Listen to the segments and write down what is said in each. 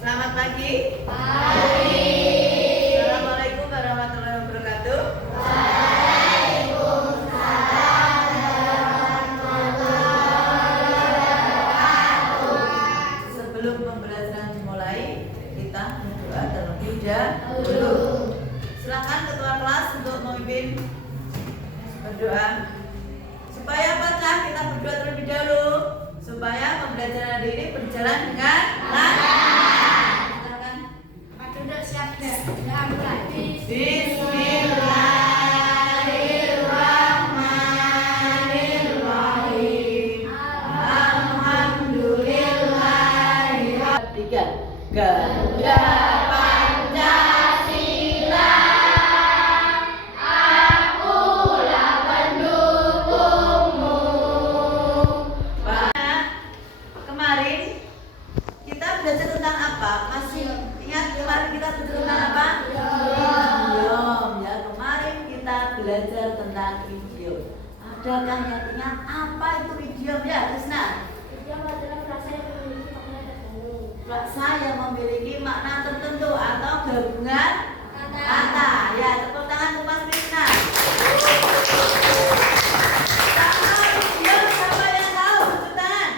Selamat pagi. Pagi. Assalamualaikum warahmatullahi wabarakatuh. Waalaikumsalam warahmatullahi wabarakatuh. Sebelum pembelajaran dimulai, kita berdoa terlebih dahulu. Silakan ketua kelas untuk memimpin berdoa. Supaya apa? Kita berdoa terlebih dahulu supaya pembelajaran hari ini berjalan dengan lancar. Silakan. Pak Duduk siap deh. Ya mulai. Bismillahirrahmanirrahim. Alhamdulillah. Tiga. Garuda Pancasila. Akulah pendukungmu. Kemarin kita belajar tentang apa? Masih ingat kemarin kita belajar tentang apa? Idiom. Ya, kemarin kita belajar tentang idiom. Adakah yang ingat apa itu idiom ya, Krisna? Idiom adalah frasa yang memiliki makna tertentu. Frasa yang memiliki makna tertentu atau gabungan kata. Ya, tepuk tangan untuk Mas Krisna. Contoh idiom, siapa yang tahu? Tunjuk tangan.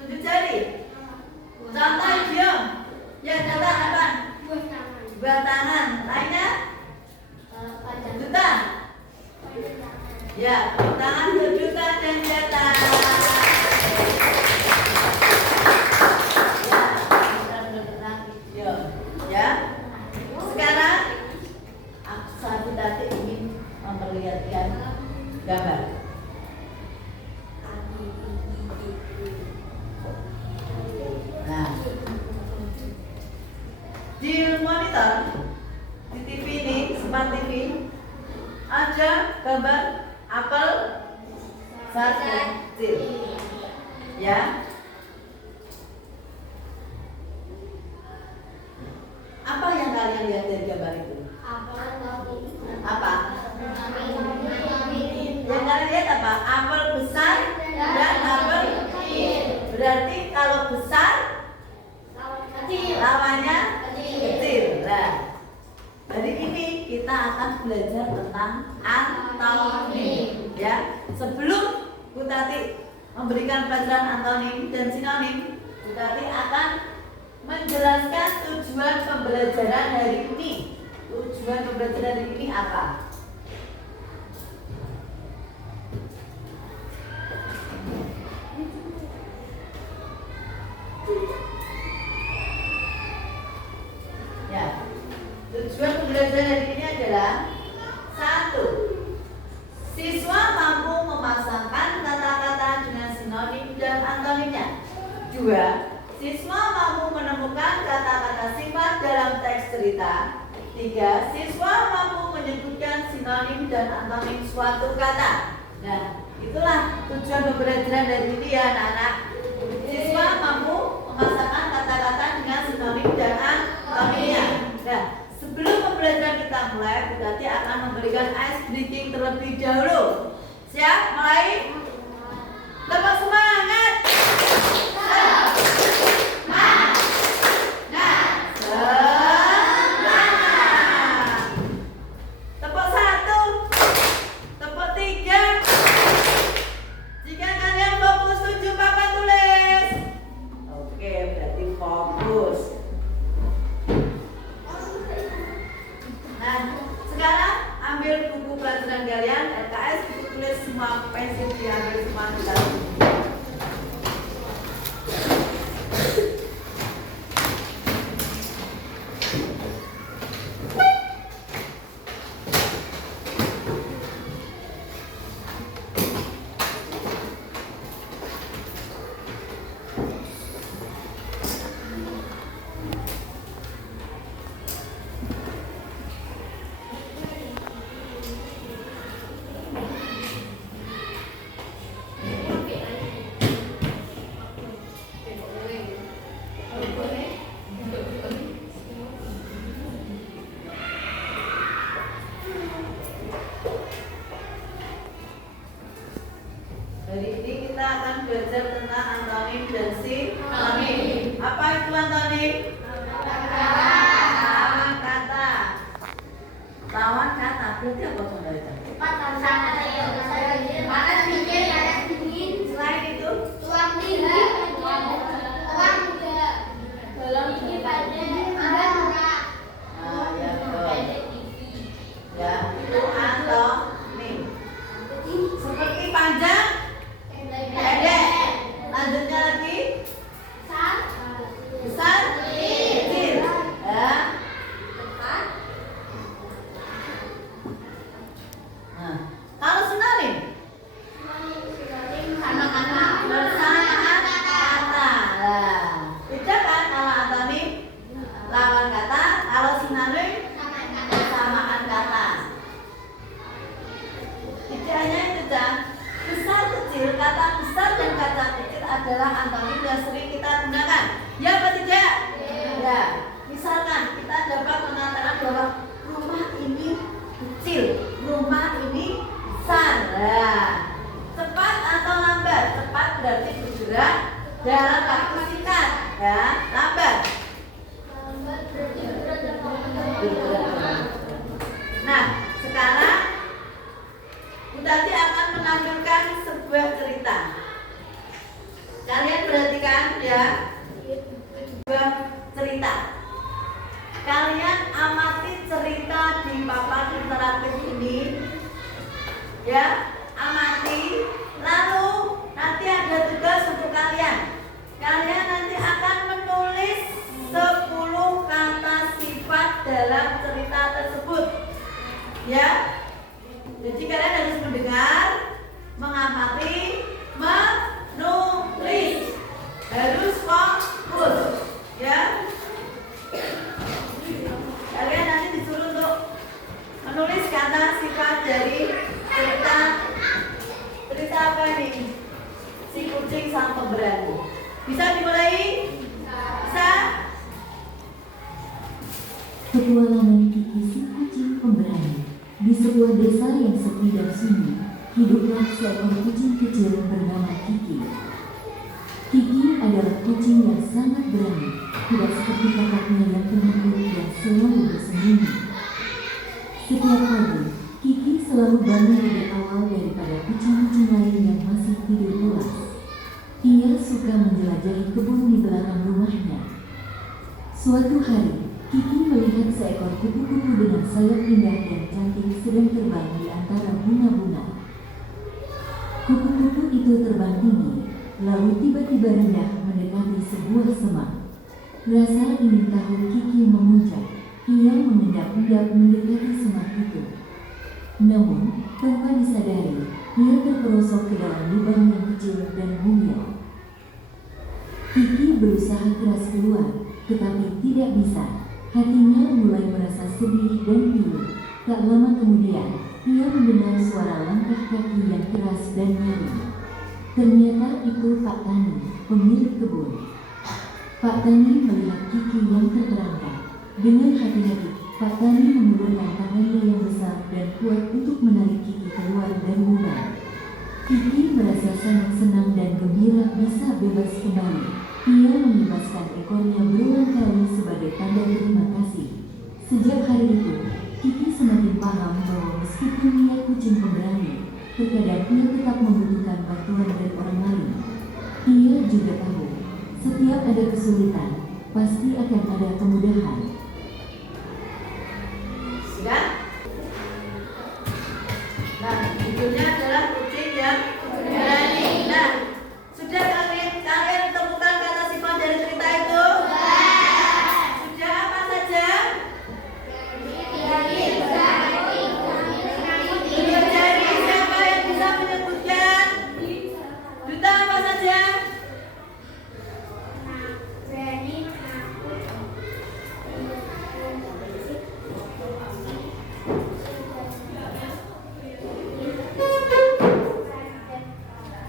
Tunjuk jari. Contoh idiom. Ya, contoh apa? Buah tangan. Buah tangan. Lainnya? Panjang. Juta. Panjang tangan. Ya, tepuk tangan berjuta dan di atas. Ya, kita mengenal idiom. Ya. Sekarang Satu tadi ingin memperlihatkan gambar. Nah, di monitor di TV ini, Smart TV, ada gambar apel kecil. Ya. Apa yang kalian lihat dari gambar itu? Apa? Yang kalian lihat apa? Apel besar dan apel kecil. Berarti kalau besar lawannya kecil. Nah, hari ini kita akan belajar tentang antonim. Ya, sebelum Bu Tati memberikan pelajaran antonim dan sinonim, Bu Tati akan menjelaskan tujuan pembelajaran hari ini. Tujuan pembelajaran hari ini apa? Ya, tujuan pembelajaran hari ini adalah 1. Siswa mampu memasangkan kata-kata dengan sinonim dan antonimnya. 2. Siswa mampu menemukan kata-kata sifat dalam teks cerita. 3. Siswa mampu menyebutkan sinonim dan antonim suatu kata. Nah, itulah tujuan pembelajaran dari ini ya anak-anak. Siswa mampu memasangkan kata-kata dengan sinonim dan antonimnya. Nah, sebelum pembelajaran kita mulai, Bu Tati akan memberikan ice breaking terlebih dahulu. Siap? Mulai? Tepuk semangat! Tepuk 1. Tepuk 3. Jika kalian fokus tunjuk papan tulis. Oke, berarti fokus. Nah, sekarang ambil buku pelajaran kalian, LKS, buku tulis semua, pensil diambil semua di dalam. Hari ini kita akan belajar tentang antonim dan sinonim. Apa itu antonim? Lawan kata. Lawan kata berarti apa saudara itu? Selain itu, ya betul. Ya, itu antonim. Seperti panjang, pendek. Lanjutnya lagi, besar, kecil. Ya. Nah, kalau sinonim, persamaan kata. Nah, beda kan kalau antonim lawan kata, kalau sinonim persamaan kata. Tidak hanya itu, Cak. Besar kecil, kata besar dan kata kecil adalah antonim yang sering kita gunakan. Ya apa tidak? Ya. Misalkan kita dapat mengatakan bahwa rumah ini kecil, rumah ini besar. Nah, cepat atau lambat? Cepat berarti bergerak dalam waktu singkat. Ya, lambat. Bergerak. Nah, sekarang Bu Tati akan menampilkan sebuah cerita. Kalian perhatikan ya, sebuah cerita. Kalian amati cerita di papan interaktif ini, ya, amati. Lalu nanti ada tugas untuk kalian. Kalian nanti akan menulis 10 kata sifat dalam cerita tersebut, ya. Jadi kalian harus mendengar, mengamati, menulis. Harus fokus, ya. Kalian nanti disuruh untuk menulis kata sifat dari cerita apa ini? Si kucing sang pemberani. Bisa dimulai? Bisa? Petualangan Kiki si kucing pemberani. Di sebuah desa yang sepi dan sunyi, hiduplah seekor kucing kecil bernama Kiki. Kiki adalah kucing yang sangat berani, tidak seperti kakaknya yang penakut dan selalu bersembunyi. Setiap pagi, Kiki selalu bangun lebih awal daripada kucing-kucing lain yang masih tidur pulas. Ia suka menjelajahi kebun di belakang rumahnya. Suatu hari, Kiki melihat seekor kupu-kupu dengan sayap indah dan cantik sedang terbang di antara bunga-bunga. Kupu-kupu itu terbang tinggi, lalu tiba-tiba rendah mendekati sebuah semak. Rasa ingin tahu Kiki memuncak. Ia mengendap-endap mendekati semak itu. Namun, tanpa disadari, ia terperosok ke dalam lubang yang kecil dan mungil. Kiki berusaha keras keluar, tetapi tidak bisa. Hatinya mulai merasa sedih dan pilu. Tak lama kemudian, ia mendengar suara langkah kaki yang keras dan nyaring. Ternyata itu Pak Tani, pemilik kebun. Pak Tani melihat Kiki yang terperangkap. Dengan hati-hati, Pak Tani mengulurkan tangannya yang besar dan kuat untuk menarik Kiki keluar dari lubang. Kiki merasa sangat senang dan gembira bisa bebas kembali. Ia mengibaskan ekornya berulang kali sebagai tanda terima kasih. Sejak hari itu, Kiki semakin paham bahwa meskipun ia kucing pemberani, terkadang ia tetap membutuhkan bantuan dari orang lain. Ia juga tahu, setiap ada kesulitan, pasti akan ada kemudahan. Sudah? Nah, judulnya adalah kucing yang berani. Nah, sudah kalian temukan kata sifat dari cerita itu? Sudah apa saja? Jadi siapa yang bisa menyebutkan? Duta apa saja?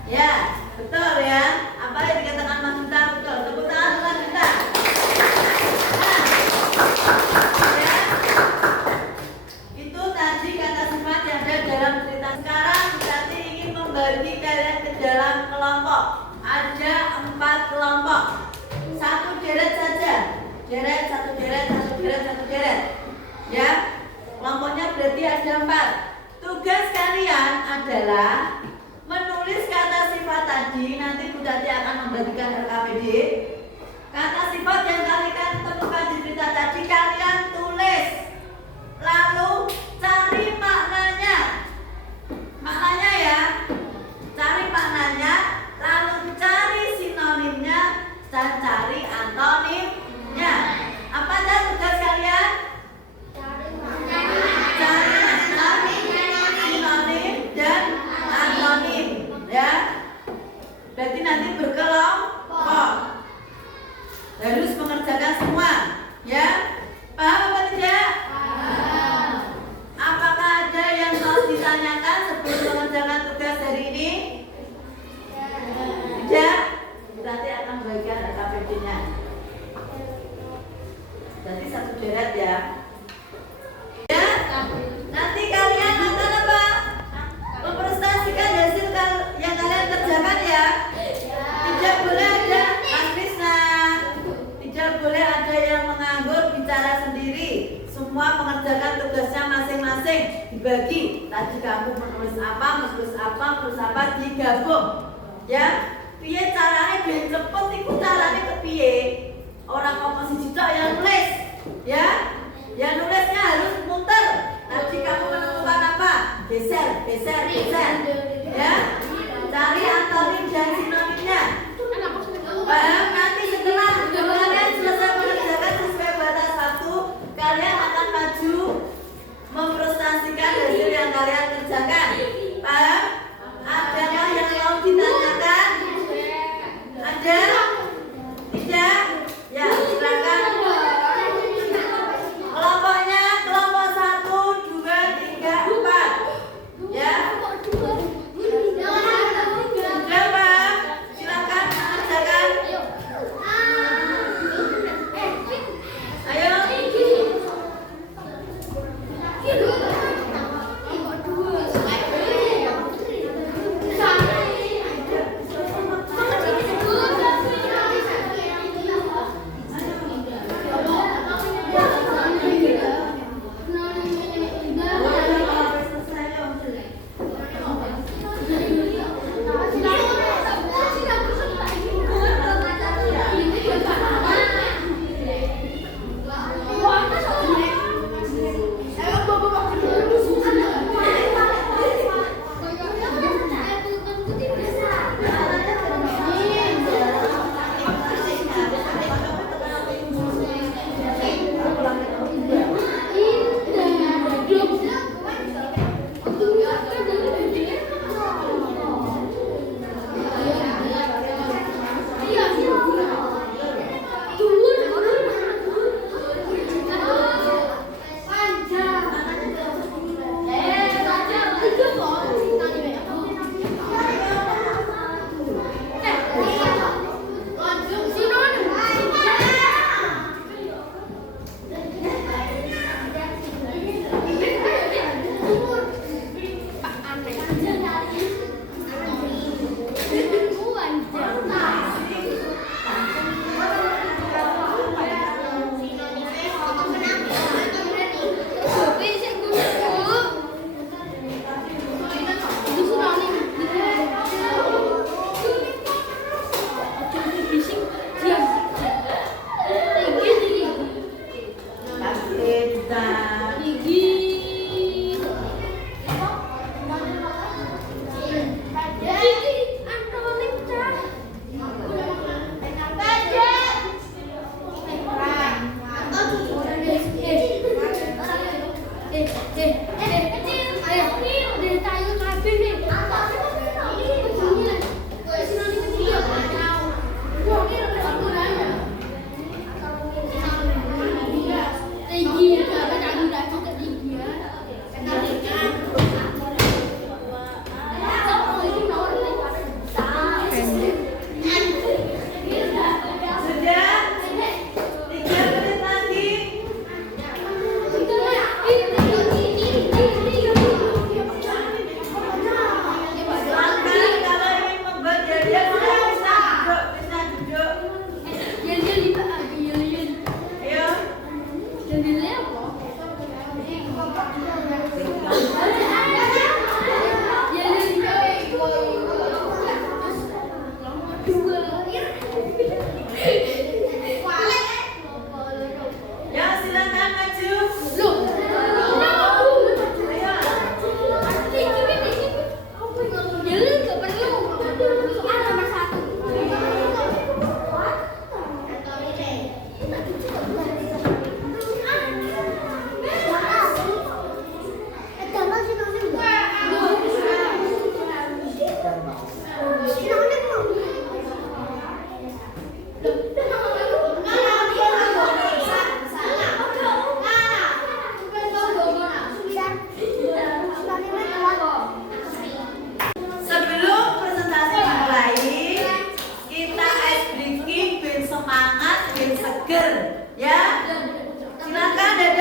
Ya, betul ya. Apa yang dikatakan Mas Duta betul. Tepuk tangan untuk Mas Duta. Nah, ya. Itu tadi kata sifat yang ada dalam cerita. Sekarang Tati ingin membagi kalian ke dalam kelompok. Ada 4 kelompok. Satu deret saja. Deret satu satu deret. Ya, kelompoknya berarti ada 4. Tugas kalian adalah menulis kata sifat tadi. Nanti Bu Tati akan membagikan RKPD. Kata sifat yang kalian temukan di berita tadi kalian tulis. Lalu cari maknanya. Maknanya ya. Cari maknanya, lalu cari sinonimnya dan cari antonimnya. Apa aja tugas kalian? Cari sinonim dan antonim, ya. Berarti nanti berkelompok. Harus mengerjakan semua, ya. Paham apa tidak? Apakah ada yang mau ditanyakan sebelum mengerjakan tugas hari ini? Tidak. Nanti akan bagian RKPD-nya. Berarti satu deret ya. Ya. Nanti kalian akan apa? Mempresentasikan hasil yang kalian kerjakan ya. Tidak boleh ada Mas Krisna. Tidak boleh ada yang menganggur bicara sendiri. Semua mengerjakan tugasnya masing-masing. Dibagi. Tadi kamu menulis apa, digabung. Ya. Piye caranya biar cepet iku caranya kepiye? Orang ngomong siji tok yang nulis. Ya. Yang nulisnya harus muter. Tadi kamu menemukan apa? Geser. Ya. Cari antonim dan sinonimnya. Paham? Nanti setelah kalian selesai mengerjakan sesuai batas waktu, kalian akan maju mempresentasikan hasil yang kalian kerjakan. Paham? Adakah yang mau ditanyakan? Ada? Tidak? Ya, silakan.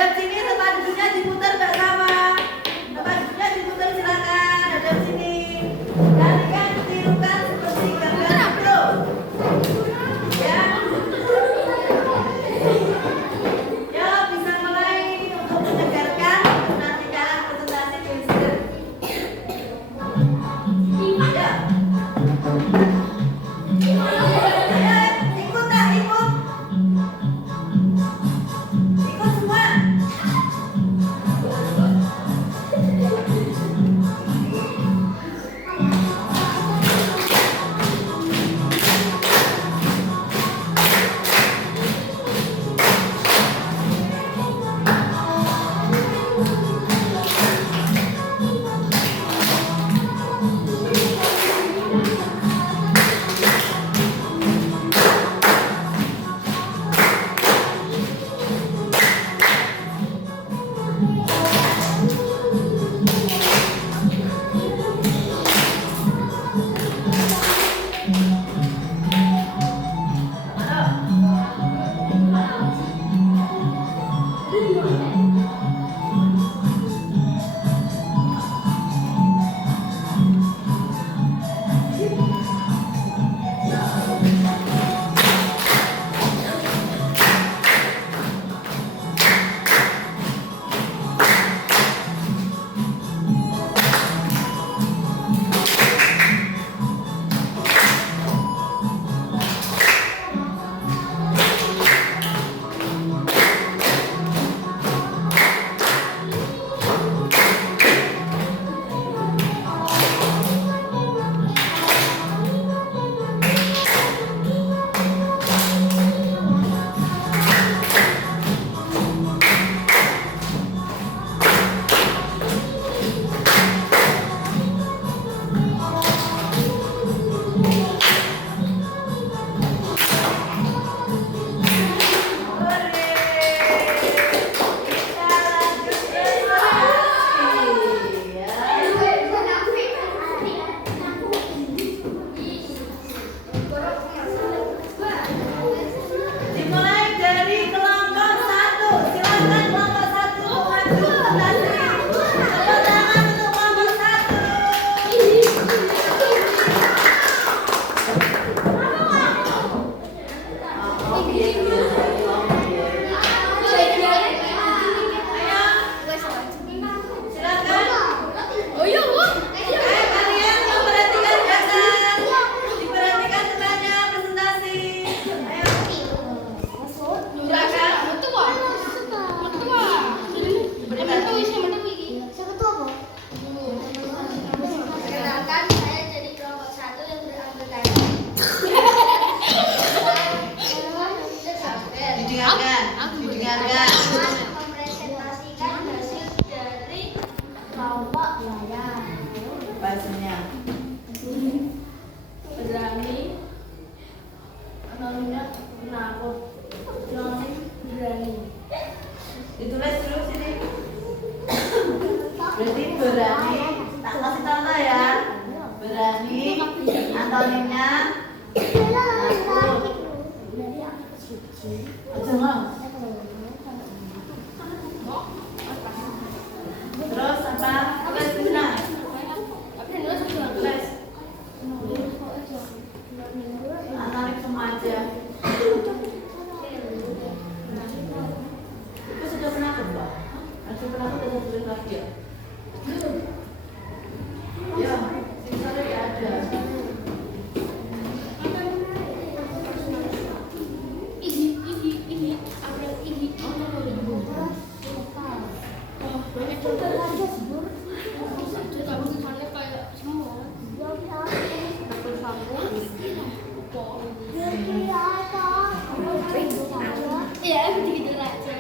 Hadap sini tempat duduknya diputar Mbak Sama. Tempat duduknya diputar silakan. Hadap sini. Gantikan, tirukan seperti gambar bro. Ya. Ya bisa mulai untuk mendengarkan menantikan presentasi Twister. Ya. Ayo, ikut tak ikut? Ikut semua. Dimulai dari kelompok 1. Silakan kelompok 1 maju presentasi. Tepuk tangan untuk kelompok 1. Silakan. Kalian memperhatikan dasar. Diperhatikan temannya presentasi. Ayo. Perkenalkan, saya jadi kelompok 1 yang beranggota Didengarkan. mempresentasikan hasil dari kelompok layar. Bahasanya. Berani, anonimnya menakut, anonim berani. Ditulis dulu sini. Berarti berani. Tak kasih contoh ya. Berani. Antonimnya takut. Aja mau. Terus apa? Tulis benar. Tulis. Anonim semua aja. Itu sudah penakut, Mbak. Sudah penakut ada tulis lagi ya? Ya, sisanya ya ada. Iya, begitu aja.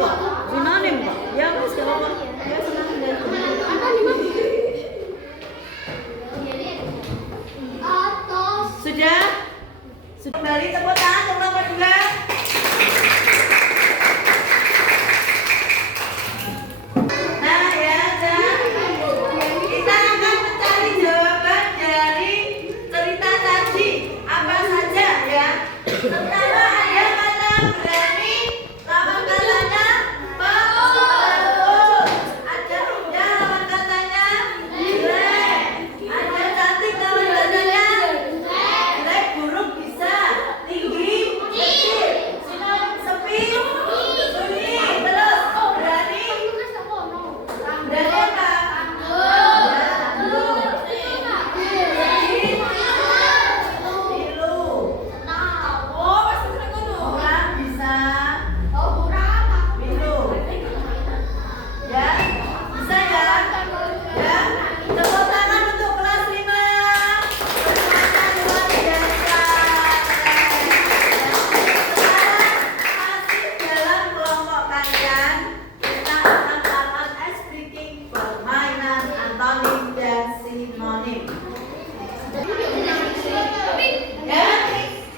kok. Sinonim kok. Ya wis gak apa-apa. Ya senang deh. Apa nih, Mam? Atas. Sudah? Sudah kembali tepuk tangan untuk nomor 2. Nah ya, dan kita akan mencari jawaban dari cerita tadi. Apa saja ya? Pertama ada kata berani, lawan katanya bagus. Ada indah, lawan katanya jelek. Ada cantik, lawan katanya jelek, buruk bisa, tinggi, kecil, sinar, sepi, sunyi. Terus berani, berani apa? Pilu. Orang bisa pilu. Ya, bisa ya? Ya, tepuk tangan untuk kelas 5. Semuanya luar biasa. Sekarang masih dalam kelompok kalian, kita akan melakukan ice breaking permainan antonim dan sinonim. Ya,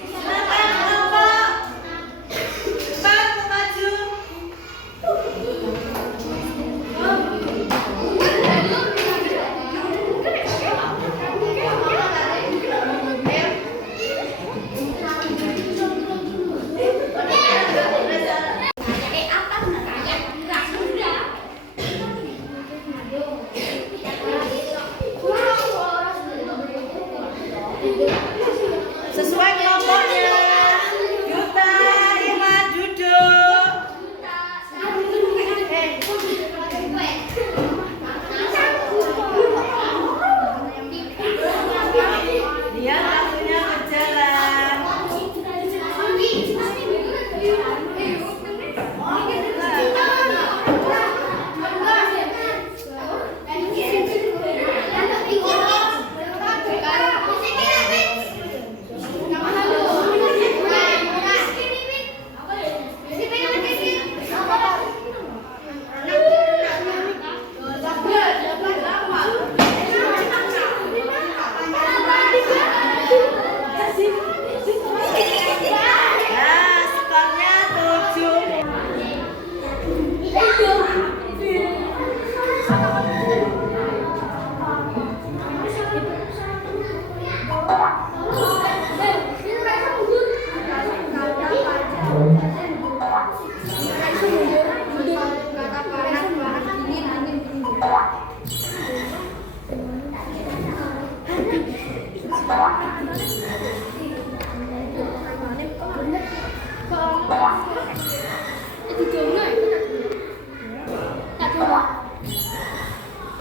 silakan kelompok. Cepat maju. Sesuai kelompoknya. Yuta, Irma, duduk. Dia waktunya berjalan. Nah, skornya 7.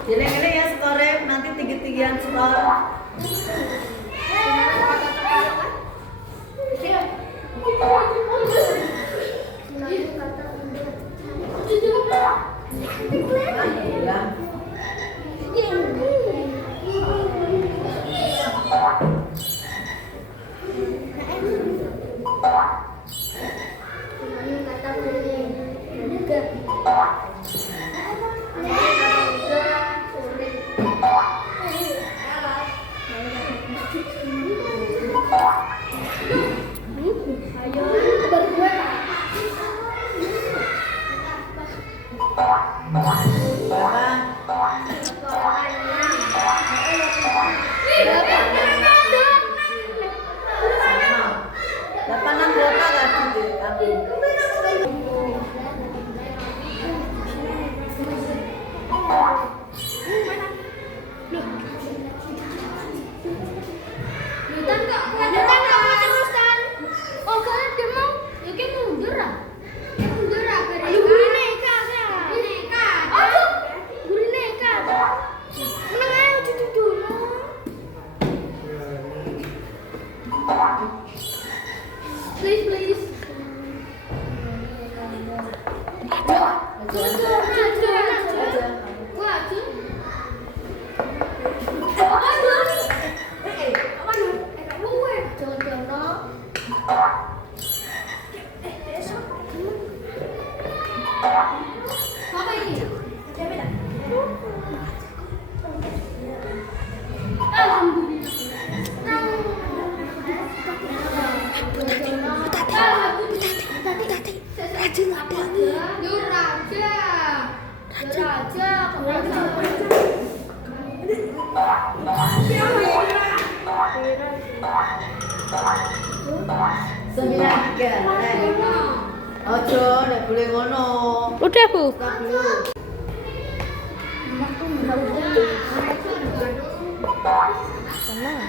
Dileng-dileng ya skornya, nanti tinggi-tinggian skor. Ya. Sembilan tiga. Ojo, nggak boleh ngono. Udah, Bu. Stop dulu. Tenang.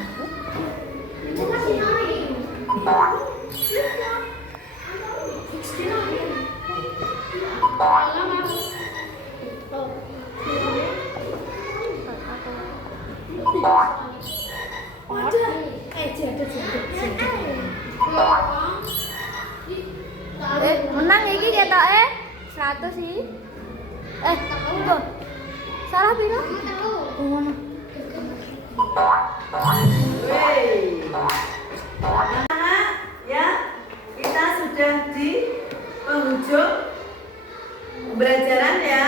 Menang iki ketoke 100 sih. Tuh. Salah piro? Oh, ngono. Wey. Anak-anak, ya, kita sudah di penghujung pembelajaran ya.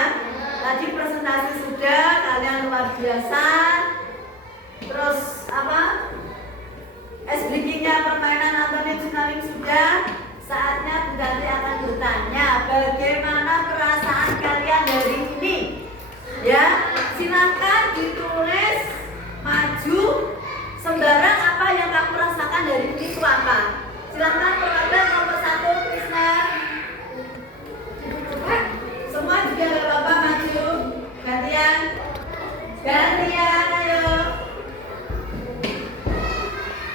Tadi presentasi sudah, kalian luar biasa. Terus apa? Ice breaking-nya permainan antonim sinonim sudah. Saatnya Bu Tanti akan bertanya, bagaimana perasaan kalian hari ini? Ya, silakan ditulis maju sembarang apa yang kamu rasakan dari ini itu apa. Silakan perwakilan nomor 1 Krisna. Semua juga gak apa-apa maju. Gantian. Gantian, ayo.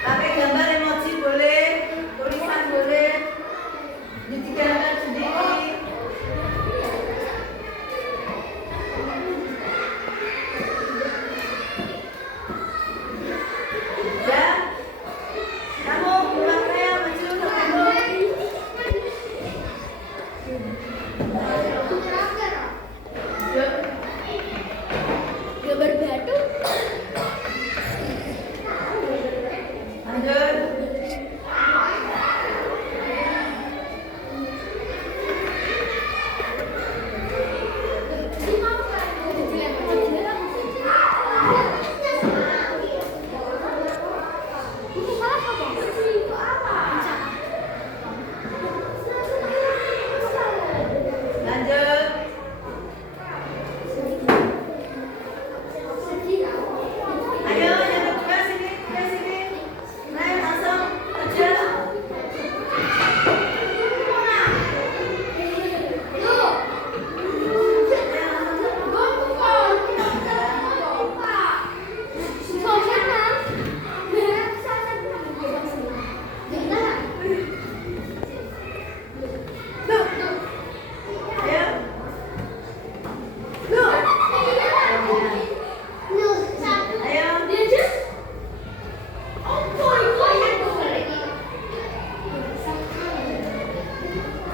Pakai gambar emoji boleh, tulisan boleh. Digambar sendiri. Ya, kamu keluarnya maju kamu. Gambar batu. Lanjut. Lanjut. Ayo, yang kedua sini, ke sini. Naik langsung kerja. Ayo. Ayo.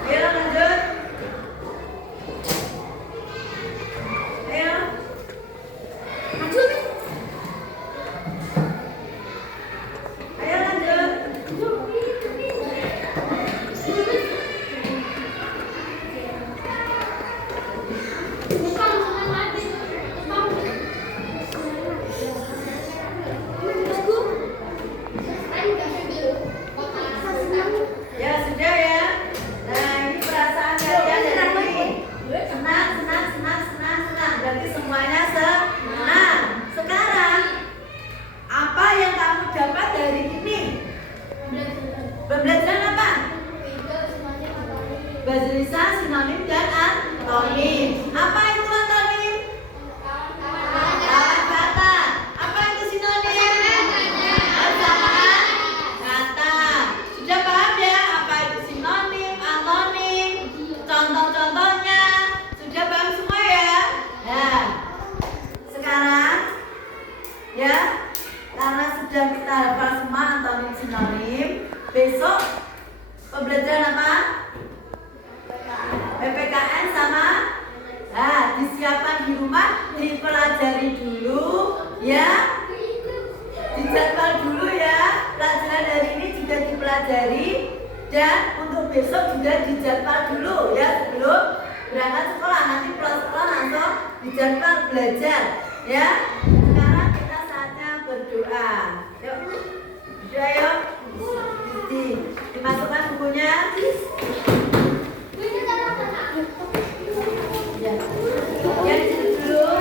Ayo lanjut. Ayo. Ayo lanjut. Ya sudah ya. Nah ini perasaan kalian dari ini. Senang, senang, senang, senang, senang. Berarti semuanya senang. Sekarang apa yang kamu dapat dari ini? Pembelajaran apa? Bahasa Indonesia, sinonim dan antonim. Apa itu antonim? Lawan kata. Apa itu sinonim? Persamaan kata. Sudah paham ya apa itu sinonim, antonim, contoh-contohnya? Sudah paham semua ya? Nah, sekarang ya, karena sudah kita hafal semua antonim sinonim, besok pembelajaran apa? PPKN sama disiapkan di rumah, dipelajari dulu ya, dijadwal dulu ya. Pelajaran hari ini juga dipelajari dan untuk besok juga dijadwal dulu ya sebelum berangkat sekolah. Nanti pulang sekolah langsung dijadwal belajar ya. Sekarang kita saatnya berdoa. Yuk, berdoa yuk. Dimasukkan bukunya. Ya, di situ dulu.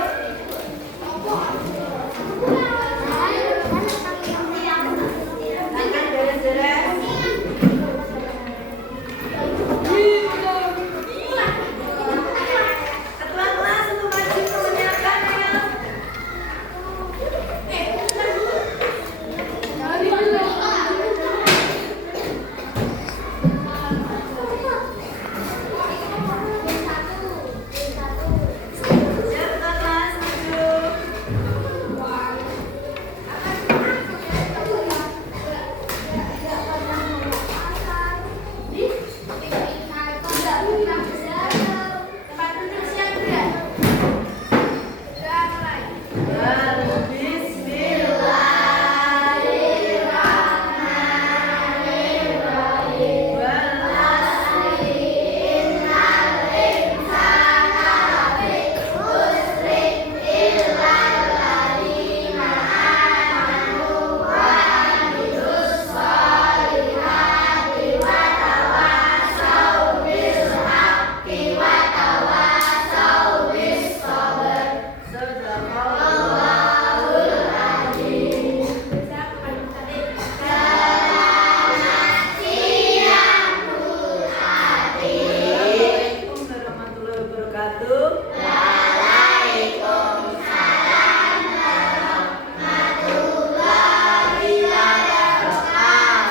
wabarakatuh.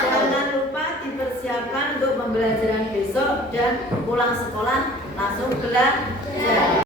Jangan lupa dipersiapkan untuk pembelajaran besok dan pulang sekolah langsung belajar.